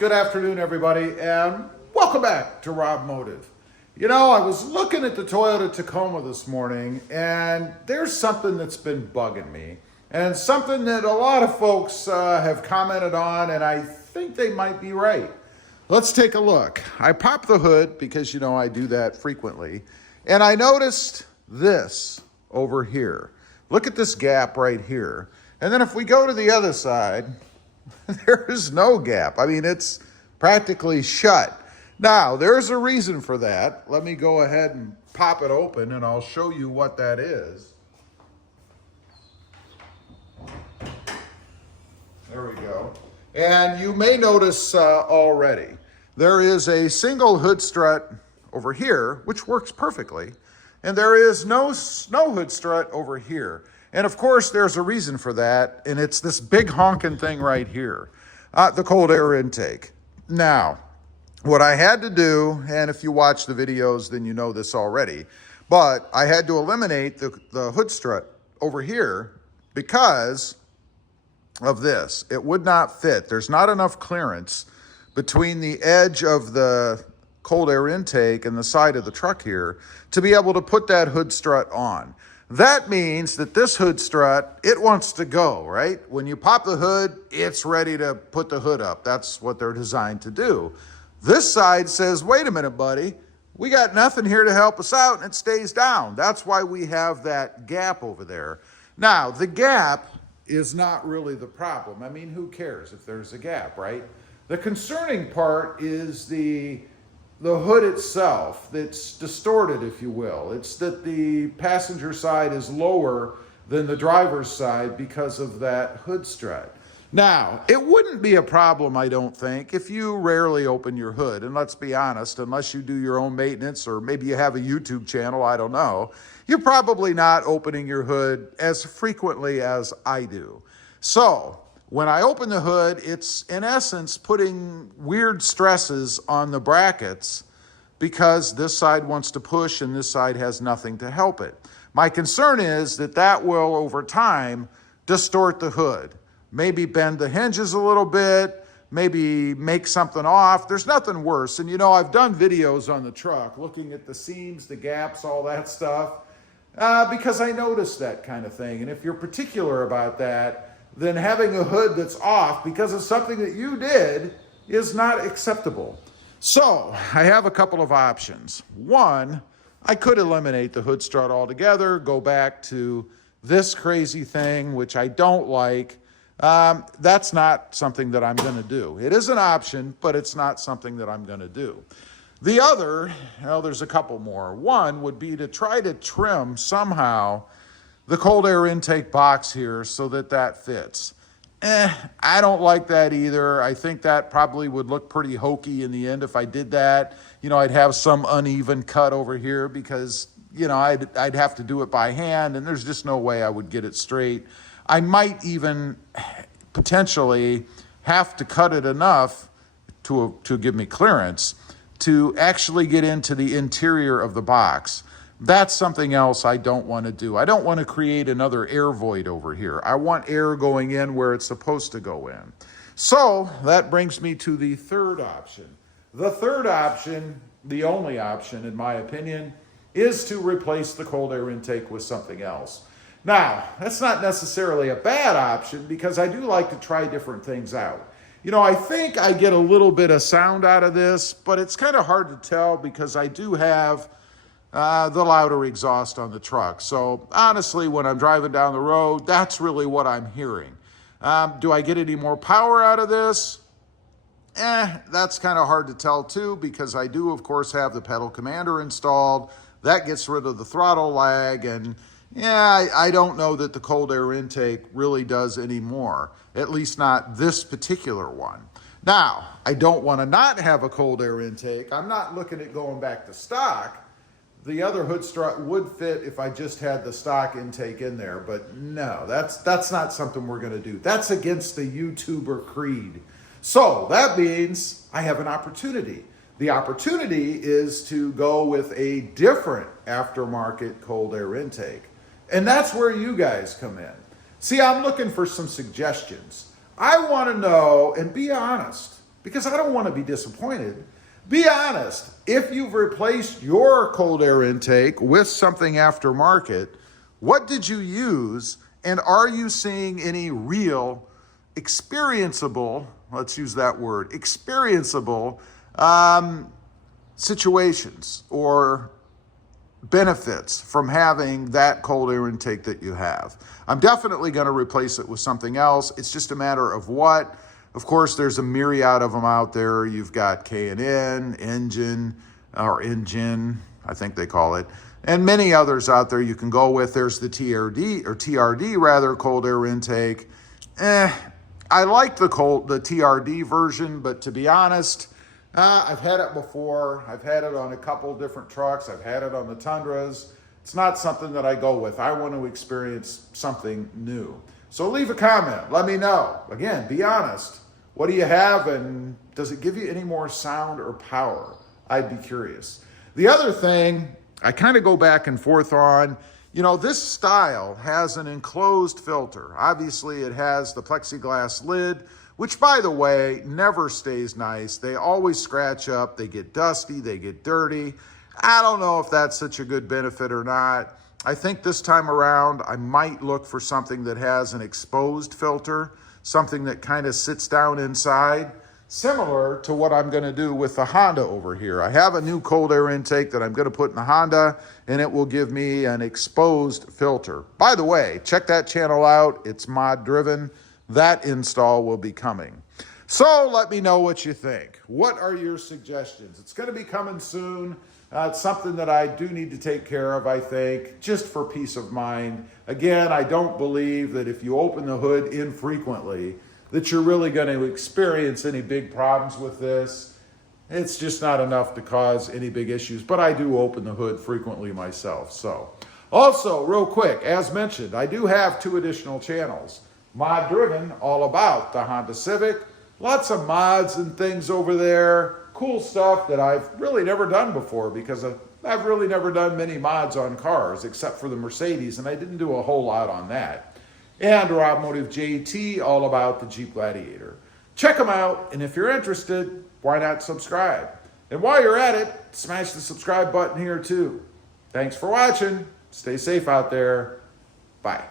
Good afternoon, everybody, and welcome back to RobMotive. You know, I was looking at the Toyota Tacoma this morning, and there's something that's been bugging me, and something that a lot of folks have commented on, and I think they might be right. Let's take a look. I popped the hood because, you know, I do that frequently, and I noticed this over here. Look at this gap right here. And then if we go to the other side, there is no gap. I mean, it's practically shut. Now, there's a reason for that. Let me go ahead and pop it open and I'll show you what that is. There we go. And you may notice already, there is a single hood strut over here, which works perfectly. And there is no hood strut over here. And of course, there's a reason for that, and it's this big honking thing right here, the cold air intake. Now, what I had to do, and if you watch the videos, then you know this already, but I had to eliminate the hood strut over here because of this. It would not fit. There's not enough clearance between the edge of the cold air intake and the side of the truck here to be able to put that hood strut on. That means that this hood strut, it wants to go, right? When you pop the hood, it's ready to put the hood up. That's what they're designed to do. This side says, wait a minute, buddy, we got nothing here to help us out, and it stays down. That's why we have that gap over there. Now, the gap is not really the problem. I mean, who cares if there's a gap, right? The concerning part is the hood itself that's distorted, if you will. It's that the passenger side is lower than the driver's side because of that hood strut. Now, it wouldn't be a problem, I don't think, if you rarely open your hood. And let's be honest, unless you do your own maintenance or maybe you have a YouTube channel, I don't know, you're probably not opening your hood as frequently as I do. So, when I open the hood, it's in essence putting weird stresses on the brackets because this side wants to push and this side has nothing to help it. My concern is that that will, over time, distort the hood. Maybe bend the hinges a little bit, maybe make something off. There's nothing worse. And you know, I've done videos on the truck looking at the seams, the gaps, all that stuff, because I noticed that kind of thing. And if you're particular about that, then having a hood that's off because of something that you did is not acceptable. So I have a couple of options. One, I could eliminate the hood strut altogether, go back to this crazy thing, which I don't like. That's not something that I'm going to do. It is an option, but it's not something that I'm going to do. The other, well, there's a couple more. One would be to try to trim somehow the cold air intake box here so that that fits. I don't like that either. I think that probably would look pretty hokey in the end if I did that. You know, I'd have some uneven cut over here because, you know, I'd have to do it by hand, and there's just no way I would get it straight. I might even potentially have to cut it enough to give me clearance to actually get into the interior of the box. That's something else I don't want to do. I don't want to create another air void over here. I want air going in where it's supposed to go in. So that brings me to the third option. The third option, the only option in my opinion, is to replace the cold air intake with something else. Now, that's not necessarily a bad option because I do like to try different things out. You know, I think I get a little bit of sound out of this, but it's kind of hard to tell because I do have the louder exhaust on the truck. So honestly, when I'm driving down the road, that's really what I'm hearing. Do I get any more power out of this? That's kind of hard to tell too, because I do, of course, have the pedal commander installed. That gets rid of the throttle lag, and I don't know that the cold air intake really does any more, at least not this particular one. Now, I don't want to not have a cold air intake. I'm not looking at going back to stock. The other hood strut would fit if I just had the stock intake in there, but no, that's not something we're going to do. That's against the YouTuber creed. So that means I have an opportunity. The opportunity is to go with a different aftermarket cold air intake. And that's where you guys come in. See, I'm looking for some suggestions. I want to know, and be honest, because I don't want to be disappointed. Be honest. If you've replaced your cold air intake with something aftermarket, what did you use? And are you seeing any real experienceable, let's use that word, experienceable situations or benefits from having that cold air intake that you have? I'm definitely going to replace it with something else. It's just a matter of what. Of course, there's a myriad of them out there. You've got K&N, engine, I think they call it, and many others out there you can go with. There's the TRD rather, cold air intake. I like the TRD version, but to be honest, I've had it before. I've had it on a couple different trucks. I've had it on the Tundras. It's not something that I go with. I want to experience something new. So leave a comment. Let me know. Again, be honest. What do you have, and does it give you any more sound or power? I'd be curious. The other thing I kind of go back and forth on, this style has an enclosed filter. Obviously, it has the plexiglass lid, which, by the way, never stays nice. They always scratch up. They get dusty. They get dirty. I don't know if that's such a good benefit or not. I think this time around, I might look for something that has an exposed filter, something that kind of sits down inside, similar to what I'm going to do with the Honda over here. I have a new cold air intake that I'm going to put in the Honda, and it will give me an exposed filter. By the way, check that channel out. It's mod driven. That install will be coming. So let me know what you think. What are your suggestions? It's going to be coming soon. It's something that I do need to take care of, I think, just for peace of mind. Again, I don't believe that if you open the hood infrequently, that you're really going to experience any big problems with this. It's just not enough to cause any big issues, but I do open the hood frequently myself. So, also, real quick, as mentioned, I do have 2 additional channels. Mod Driven, all about the Honda Civic. Lots of mods and things over there. Cool stuff that I've really never done before, because I've really never done many mods on cars except for the Mercedes, and I didn't do a whole lot on that. And RobMotive JT, all about the Jeep Gladiator. Check them out, and if you're interested, why not subscribe? And while you're at it, smash the subscribe button here too. Thanks for watching. Stay safe out there. Bye.